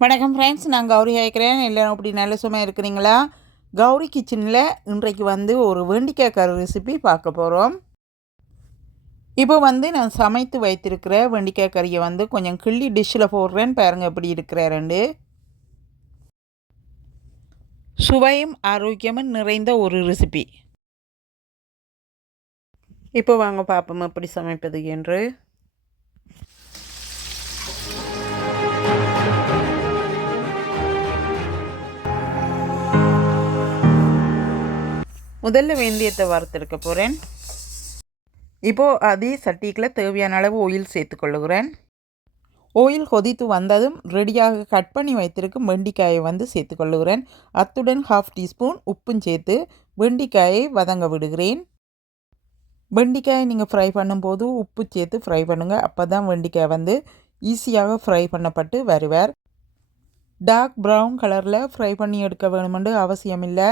வணக்கம் ஃப்ரெண்ட்ஸ், நான் கௌரி கேட்குறேன். எல்லோரும் அப்படி நல்ல சும்மா இருக்கிறீங்களா? கௌரி கிச்சனில் இன்றைக்கு வந்து ஒரு வெண்டிக்காய் கறி ரெசிபி பார்க்க போகிறோம். இப்போ வந்து நான் சமைத்து வைத்திருக்கிற வெண்டிக்காய் கறியை வந்து கொஞ்சம் கிள்ளி டிஷ்ஷில் போடுறேன். பாருங்கள் எப்படி இருக்கிறாருண்டு. சுவையும் ஆரோக்கியமும் நிறைந்த ஒரு ரெசிபி. இப்போ வாங்க பார்ப்போம் எப்படி சமைப்பது என்று. முதல்ல வெந்தயத்தை வறுத்தெடுக்க போகிறேன். இப்போது அதே சட்டிக்குள்ள தேவையான அளவு ஆயில் சேர்த்துக்கொள்ளுகிறேன். ஆயில் கொதித்து வந்ததும் ரெடியாக கட் பண்ணி வைத்திருக்கும் வெண்டிக்காயை வந்து சேர்த்துக்கொள்ளுகிறேன். அத்துடன் 1/2 டீஸ்பூன் உப்பும் சேர்த்து வெண்டிக்காயை வதங்க விடுகிறேன். வெண்டிக்காயை நீங்கள் ஃப்ரை பண்ணும்போது உப்பு சேர்த்து ஃப்ரை பண்ணுங்கள். அப்போ தான் வெண்டிக்காய் வந்து ஈஸியாக ஃப்ரை பண்ணப்பட்டு வருவார். டார்க் ப்ரௌன் கலரில் ஃப்ரை பண்ணி எடுக்க வேணுமென்று அவசியம் இல்லை.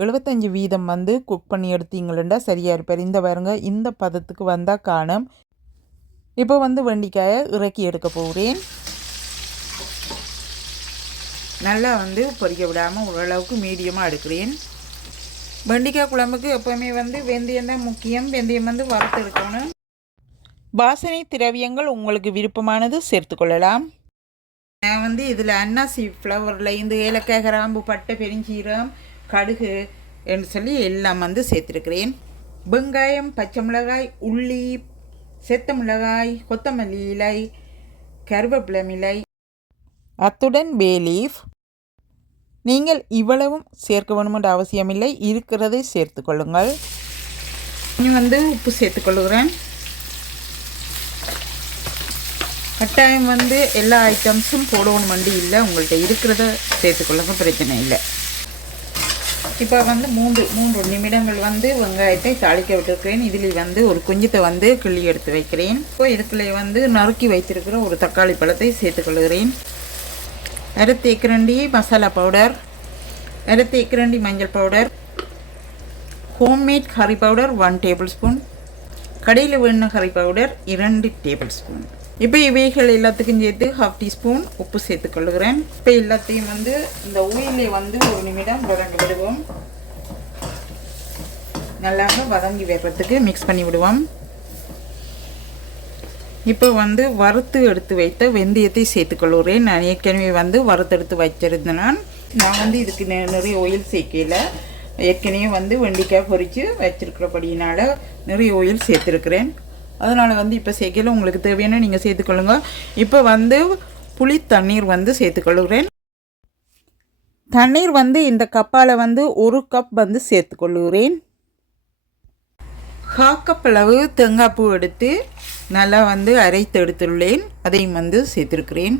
75% வந்து குக் பண்ணி எடுத்தீங்களா சரியாக இருப்பார். இந்த பாருங்க, இந்த பதத்துக்கு வந்தால் காணும். இப்போ வந்து வெண்டிக்காயை இறக்கி எடுக்க போகிறேன். நல்லா வந்து பொரிக்க விடாமல் ஓரளவுக்கு மீடியமாக எடுக்கிறேன். வெண்டிக்காய் குழம்புக்கு எப்போவுமே வந்து வெந்தயம் தான் முக்கியம். வெந்தயம் வந்து வறுத்து எடுக்கணும். வாசனை திரவியங்கள் உங்களுக்கு விருப்பமானது சேர்த்துக்கொள்ளலாம். நான் வந்து இதில் அன்னாசி ஃப்ளவரில் இந்த ஏலக்காய், கிராம்பு, பட்டை, பெருஞ்சீரகம், கடுகு என்று சொல்லி எல்லாம் வந்து சேர்த்துருக்கிறேன். வெங்காயம், பச்சை மிளகாய், உள்ளி, செத்த மிளகாய், கொத்தமல்லி இலை, கருவேப்பிலை இலை, அத்துடன் பே லீஃப். நீங்கள் இவ்வளவும் சேர்க்க வேணுமென்ற அவசியமில்லை, இருக்கிறதை சேர்த்து கொள்ளுங்கள். இனி வந்து உப்பு சேர்த்துக்கொள்ளுகிறேன். கட்டாயம் வந்து எல்லா ஐட்டம்ஸும் போடணும் வண்டி இல்லை, உங்கள்கிட்ட இருக்கிறத சேர்த்துக்கொள்ளுங்க, பிரச்சனை இல்லை. இப்போ வந்து மூன்று நிமிடங்கள் வந்து வெங்காயத்தை தாளிக்க விட்டுருக்கிறேன். இதில் வந்து ஒரு குஞ்சத்தை வந்து கிள்ளி எடுத்து வைக்கிறேன். இப்போ இதுக்குள்ளே வந்து நறுக்கி வைத்திருக்கிற ஒரு தக்காளி பழத்தை சேர்த்துக்கொள்கிறேன். 1/2 தேக்கரண்டி மசாலா பவுடர், 1/2 தேக்கரண்டி மஞ்சள் பவுடர், ஹோம்மேட் கறி பவுடர் 1 டேபிள் ஸ்பூன், கடையில் வேணுன கறி பவுடர் 2 டேபிள் ஸ்பூன். இப்போ இவைகள் எல்லாத்துக்கும் சேர்த்து 1/2 டீஸ்பூன் உப்பு சேர்த்துக்கொள்ளுகிறேன். இப்போ எல்லாத்தையும் வந்து இந்த ஆயிலே வந்து ஒரு நிமிடம் வதங்கி விடுவோம். நல்லாக வதங்கி வர்றதுக்கு மிக்ஸ் பண்ணி விடுவோம். இப்போ வந்து வறுத்து எடுத்து வைத்த வெந்தயத்தை சேர்த்துக்கொள்கிறேன். நான் ஏற்கனவே வந்து வறுத்தெடுத்து வச்சிருந்தேன். நான் வந்து இதுக்கு நிறைய ஆயில் சேர்க்கல. ஏற்கனவே வந்து வெண்டிக்காய் பொரித்து வச்சிருக்கிறபடியினால நிறைய ஆயில் சேர்த்துருக்கிறேன். அதனால் வந்து இப்போ சேர்க்கல. உங்களுக்கு தேவையான நீங்கள் சேர்த்துக்கொள்ளுங்க. இப்போ வந்து புளி தண்ணீர் வந்து சேர்த்துக்கொள்ளுகிறேன். தண்ணீர் வந்து இந்த கப்பால் வந்து 1 கப் வந்து சேர்த்துக்கொள்ளுகிறேன். 1/2 கப் அளவு தேங்காய் பூ எடுத்து நல்லா வந்து அரைத்து எடுத்துள்ளேன். அதையும் வந்து சேர்த்துருக்கிறேன்.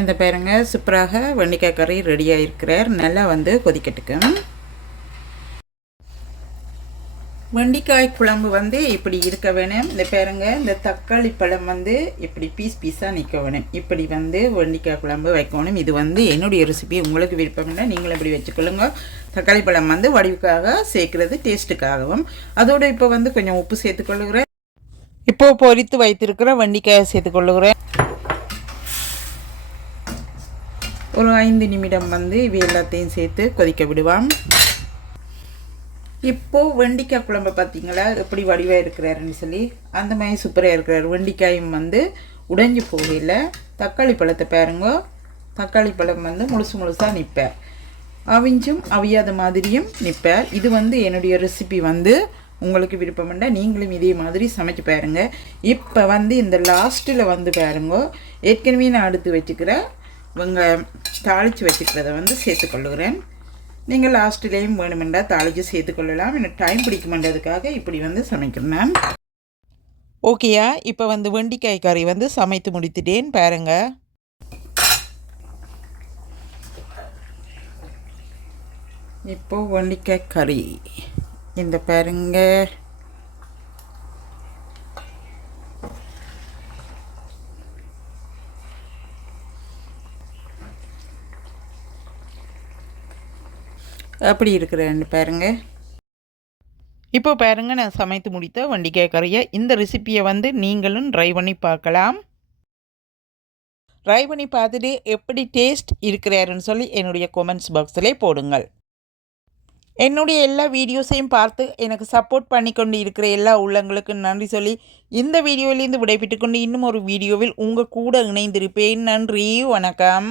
இந்த பாருங்க, சூப்பராக வெண்டைக்காய் கறி ரெடியாக இருக்கிறார். நல்லா வந்து கொதிக்கட்டுக்கும். வெண்டிக்காய் குழம்பு வந்து இப்படி இருக்க வேணும். இந்த பாருங்க, இந்த தக்காளி பழம் வந்து இப்படி பீஸாக நிற்க வேணும். இப்படி வந்து வெண்டிக்காய் குழம்பு வைக்கணும். இது வந்து என்னுடைய ரெசிபி. உங்களுக்கு விருப்பம் இல்லை, நீங்களும் இப்படி வச்சுக்கொள்ளுங்க. தக்காளி பழம் வந்து வடிவுக்காக சேர்க்குறது, டேஸ்ட்டுக்காகவும். அதோடு இப்போ வந்து கொஞ்சம் உப்பு சேர்த்துக்கொள்ளுகிறேன். இப்போ பொரித்து வைத்திருக்கிற வெண்டிக்காயை சேர்த்துக்கொள்ளுகிறேன். ஒரு 5 நிமிடம் வந்து இவை எல்லாத்தையும் சேர்த்து கொதிக்க விடுவோம். இப்போது வெண்டிக்காய் குழம்பு பார்த்தீங்களா எப்படி வடிவாக இருக்கிறாருன்னு சொல்லி, அந்த மாதிரி சூப்பராக இருக்கிறார். வெண்டிக்காயும் வந்து உடைஞ்சி போகல. தக்காளி பழத்தை பாருங்க, தக்காளி பழம் வந்து முழுசாக நிற்பார். அவிஞ்சும் அவியாத மாதிரியும் நிற்பார். இது வந்து என்னுடைய ரெசிபி. வந்து உங்களுக்கு விருப்பம்ண்டா நீங்களும் இதே மாதிரி சமைச்சு பாருங்கள். இப்போ வந்து இந்த லாஸ்ட்டில் வந்து பாருங்க, ஏற்கனவே நான் எடுத்து வச்சுக்கிற வெங்காயம் தாளித்து வச்சுக்கிறத வந்து சேர்த்துக்கொள்ளுகிறேன். நீங்கள் லாஸ்ட்லேயும் வேணுமெண்டா தாளித்து சேர்த்துக்கொள்ளலாம். எனக்கு டைம் பிடிக்குமென்றதுக்காக இப்படி வந்து சமைக்கிறேன் நான். ஓகேயா, இப்போ வந்து வெண்டிக்காய் கறி வந்து சமைத்து முடித்துட்டேன் பாருங்க. இப்போ வெண்டிக்காய் கறி இந்த பாருங்க. அப்படி இருக்கிறேன்னு பாருங்கள். இப்போ பாருங்கள், நான் சமைத்து முடித்த வெண்டிக்காய் கறியை. இந்த ரெசிப்பியை வந்து நீங்களும் ட்ரை பண்ணி பார்க்கலாம். ட்ரை பண்ணி பார்த்துட்டு எப்படி டேஸ்ட் இருக்கிறாருன்னு சொல்லி என்னுடைய கமெண்ட்ஸ் பாக்ஸிலே போடுங்கள். என்னுடைய எல்லா வீடியோஸையும் பார்த்து எனக்கு சப்போர்ட் பண்ணி கொண்டு இருக்கிற எல்லா உள்ளங்களுக்கும் நன்றி சொல்லி இந்த வீடியோவிலேருந்து விடைபெற்று கொண்டு இன்னும் ஒரு வீடியோவில் உங்கள் கூட இணைந்திருப்பேன். நன்றி, வணக்கம்.